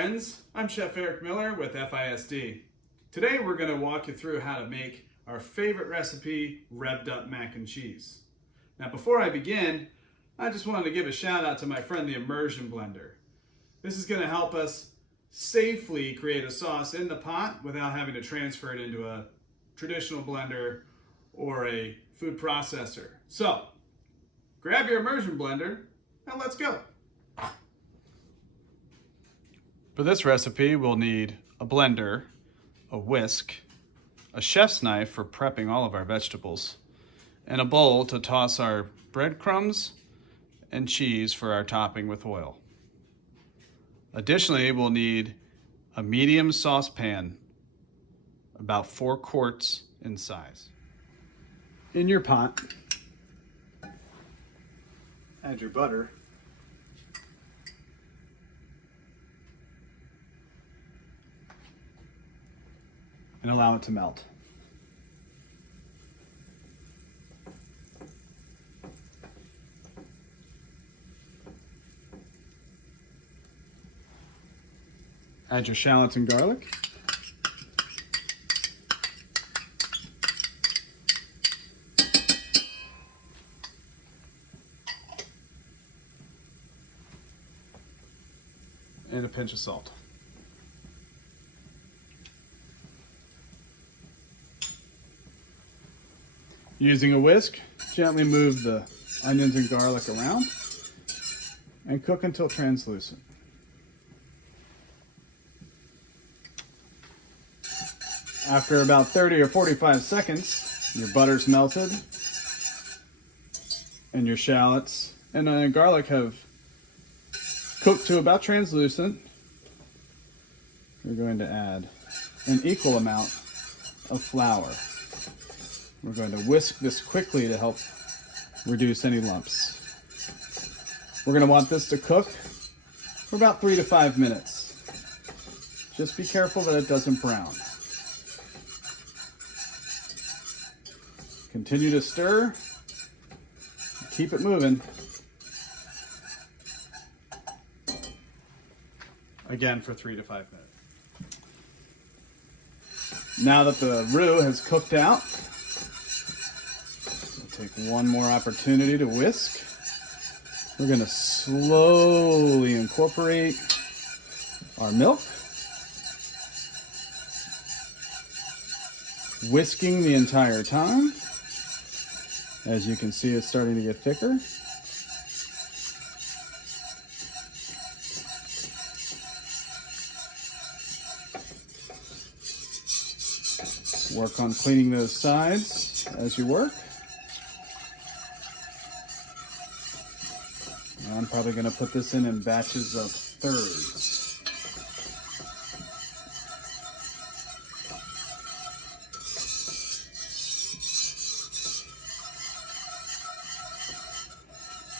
friends, I'm Chef Eric Miller with FISD. Today we're going to walk you through how to make our favorite recipe, revved up mac and cheese. Now before I begin, I just wanted to give a shout out to my friend the immersion blender. This is going to help us safely create a sauce in the pot without having to transfer it into a traditional blender or a food processor. So grab your immersion blender and let's go. For this recipe, we'll need a blender, a whisk, a chef's knife for prepping all of our vegetables, and a bowl to toss our breadcrumbs and cheese for our topping with oil. Additionally, we'll need a medium saucepan, about 4 quarts in size. In your pot, add your butter. And allow it to melt. Add your shallots and garlic. And a pinch of salt. Using a whisk, gently move the onions and garlic around and cook until translucent. After about 30 or 45 seconds, your butter's melted and your shallots and garlic have cooked to about translucent. We're going to add an equal amount of flour. We're going to whisk this quickly to help reduce any lumps. We're going to want this to cook for about 3 to 5 minutes. Just be careful that it doesn't brown. Continue to stir. Keep it moving. Again for 3 to 5 minutes. Now that the roux has cooked out, take one more opportunity to whisk. We're going to slowly incorporate our milk, whisking the entire time. As you can see, it's starting to get thicker. Work on cleaning those sides as you work. I'm probably going to put this in batches of thirds.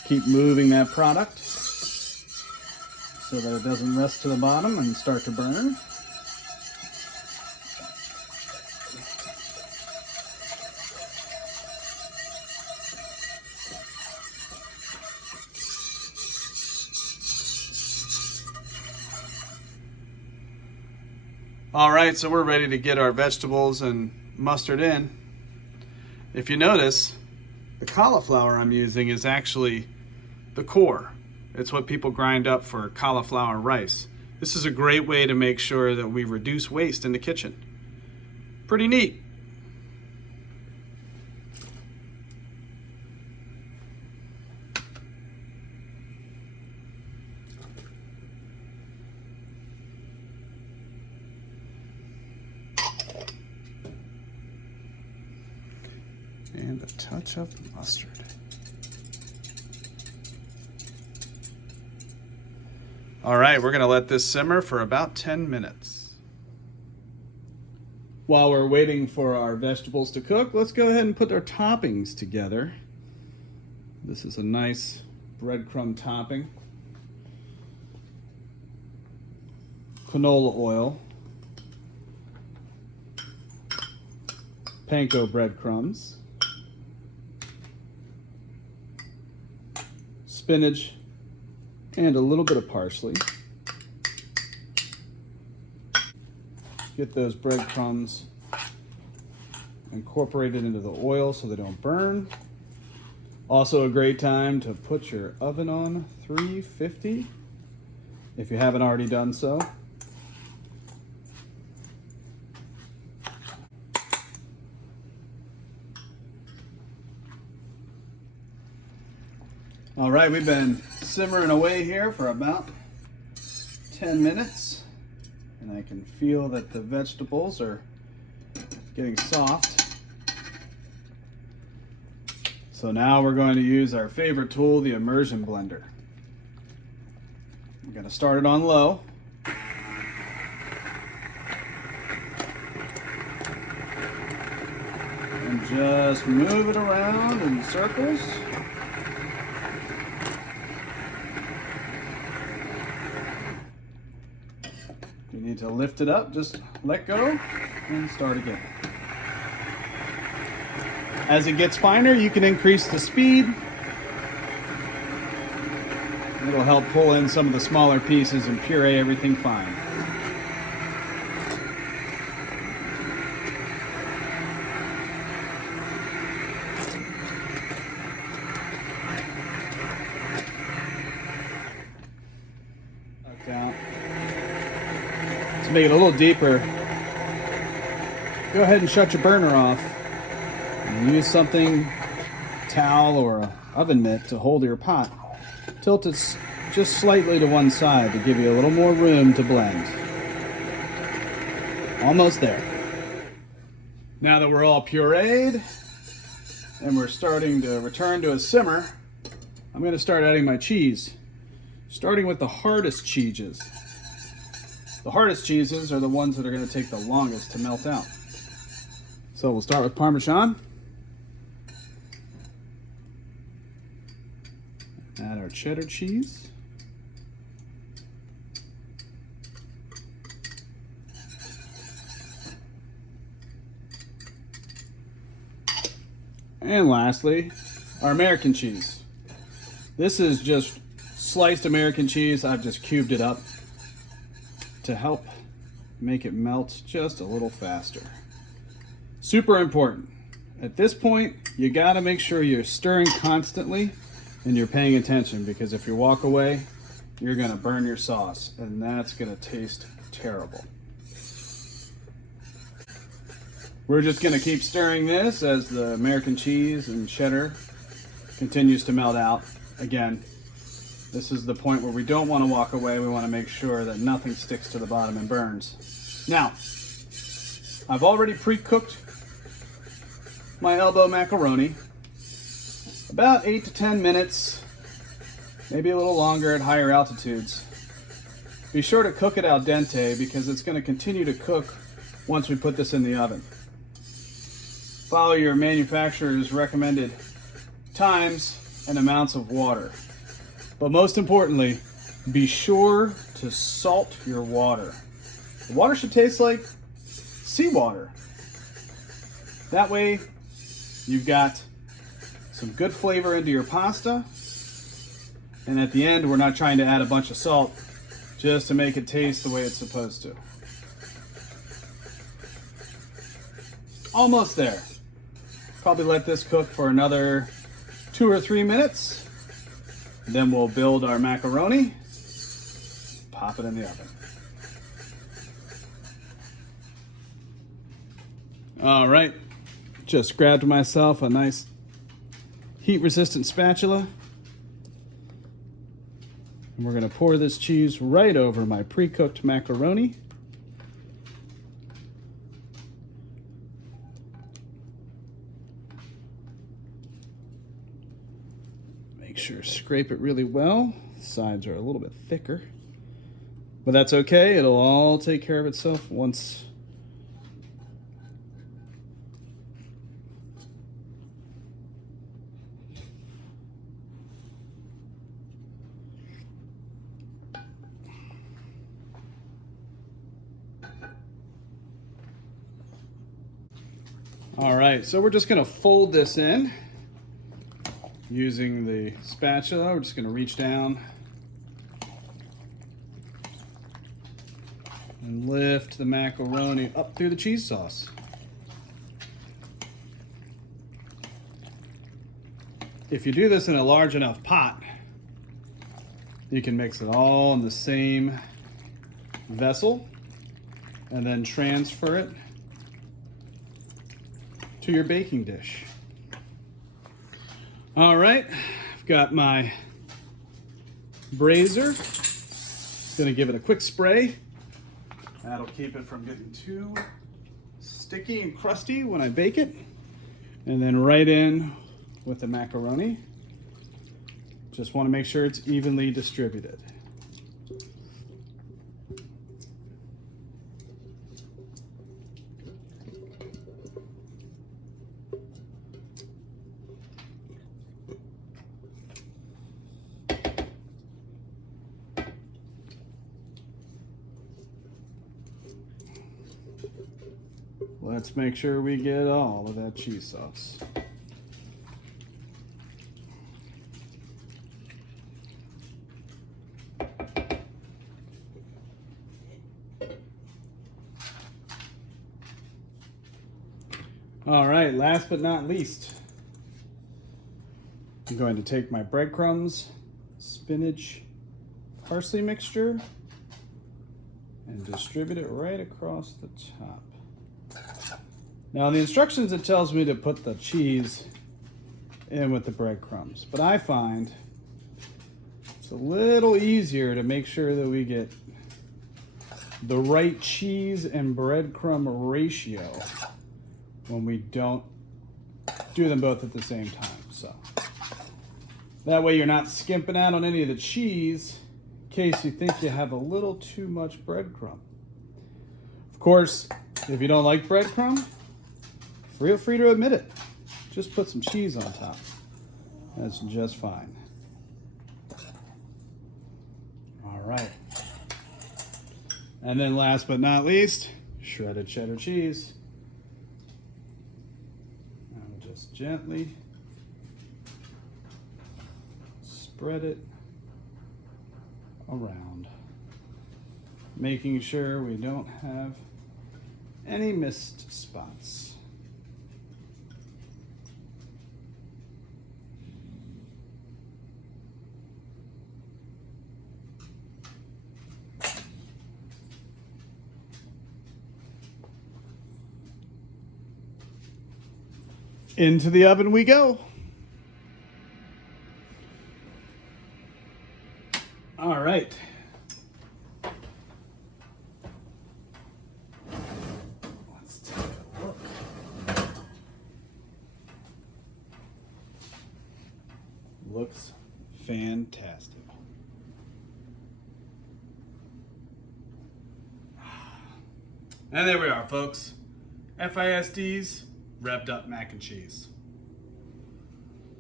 Keep moving that product so that it doesn't rest to the bottom and start to burn. All right, so we're ready to get our vegetables and mustard in. If you notice, the cauliflower I'm using is actually the core. It's what people grind up for cauliflower rice. This is a great way to make sure that we reduce waste in the kitchen. Pretty neat. And a touch of mustard. All right, we're going to let this simmer for about 10 minutes. While we're waiting for our vegetables to cook, let's go ahead and put our toppings together. This is a nice breadcrumb topping. Canola oil. Panko breadcrumbs. Spinach and a little bit of parsley. get those breadcrumbs incorporated into the oil so they don't burn. Also a great time to put your oven on 350 if you haven't already done so. All right, we've been simmering away here for about 10 minutes, and I can feel that the vegetables are getting soft. So now we're going to use our favorite tool, the immersion blender. I'm going to start it on low. And just move it around in circles. You need to lift it up, just let go, and start again. As it gets finer, you can increase the speed. It'll help pull in some of the smaller pieces and puree everything fine. Down. To make it a little deeper, go ahead and shut your burner off and use something, towel or an oven mitt, to hold your pot. Tilt it just slightly to one side to give you a little more room to blend. Almost there. Now that we're all pureed and we're starting to return to a simmer, I'm going to start adding my cheese, starting with the hardest cheeses. The hardest cheeses are the ones that are going to take the longest to melt out. So we'll start with Parmesan. Add our cheddar cheese. And lastly, our American cheese. This is just sliced American cheese. I've just cubed it up to help make it melt just a little faster. Super important. At this point, you gotta make sure you're stirring constantly and you're paying attention, because if you walk away, you're gonna burn your sauce, and that's gonna taste terrible. We're just gonna keep stirring this as the American cheese and cheddar continues to melt out. Again, this is the point where we don't want to walk away. We want to make sure that nothing sticks to the bottom and burns. Now, I've already pre-cooked my elbow macaroni. About 8 to 10 minutes, maybe a little longer at higher altitudes. Be sure to cook it al dente because it's going to continue to cook once we put this in the oven. Follow your manufacturer's recommended times and amounts of water. But most importantly, be sure to salt your water. The water should taste like seawater. That way, you've got some good flavor into your pasta. And at the end, we're not trying to add a bunch of salt just to make it taste the way it's supposed to. Almost there. Probably let this cook for another 2 or 3 minutes. Then we'll build our macaroni, pop it in the oven. All right, just grabbed myself a nice heat-resistant spatula. And we're gonna pour this cheese right over my pre-cooked macaroni. Make sure scrape it really well. The sides are a little bit thicker, but that's okay. It'll all take care of itself once. All right, so we're just gonna fold this in. Using the spatula, we're just going to reach down and and lift the macaroni up through the cheese sauce. If you do this in a large enough pot, you can mix it all in the same vessel and then transfer it to your baking dish. All right, I've got my brazier. Gonna give it a quick spray. That'll keep it from getting too sticky and crusty when I bake it. And then right in with the macaroni. Just want to make sure it's evenly distributed. Let's make sure we get all of that cheese sauce. All right, last but not least, I'm going to take my breadcrumbs, spinach, parsley mixture, and distribute it right across the top. Now, in the instructions, it tells me to put the cheese in with the breadcrumbs, but I find it's a little easier to make sure that we get the right cheese and breadcrumb ratio when we don't do them both at the same time. So that way you're not skimping out on any of the cheese in case you think you have a little too much breadcrumb. Of course, if you don't like breadcrumb, feel free to omit it. Just put some cheese on top. That's just fine. All right. And then last but not least, shredded cheddar cheese. And just gently spread it around, making sure we don't have any missed spots. Into the oven we go. All right. Let's take a look. Looks fantastic. And there we are, folks. FISD's revved up mac and cheese.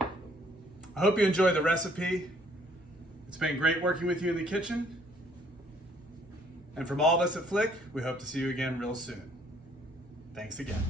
I hope you enjoy the recipe. It's been great working with you in the kitchen. And from all of us at Flik, we hope to see you again real soon. Thanks again.